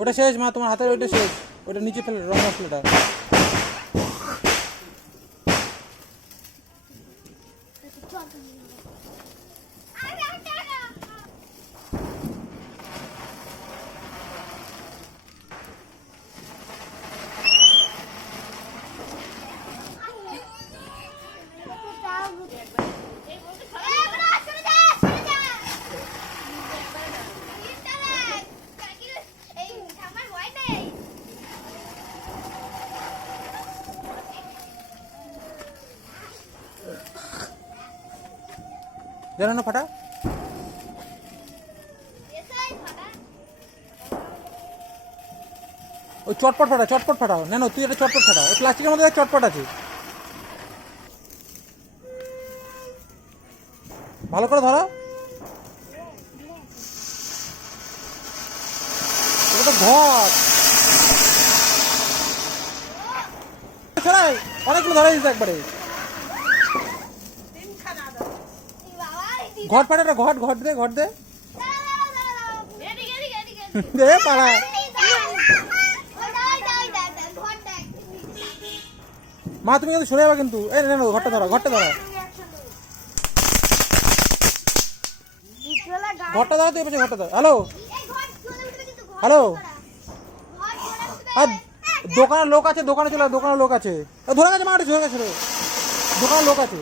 ওটা শেষ মা, তোমার হাতের ওইটা শেষ, ওটা নিচে ফেলে রং মশলাটা। জানো না ফাটা, ওই চটপট ফাটা, চটপট ফাটাও। না তুই এটা চটপট ফাটাও, ওই প্লাস্টিকের মধ্যে চটপট আছে, ভালো করে ধরো। এটা তো ঘট, অনেকগুলো ধরে দিতে একবারে। ঘট ফাটাটা, ঘট ঘট দে, ঘট দে দে পাড়া। মা তুমি কিন্তু সরে যাবে কিন্তু, এই না ঘরটা ধরো, ঘরটা ধরো, ঘরটা ধরো, তুই ঘরটা ধরো। হ্যালো হ্যালো, আর দোকানের লোক আছে, দোকানে চলে, দোকানের লোক আছে, ধরে গেছে মা, ধরে গেছে, দোকানের লোক আছে।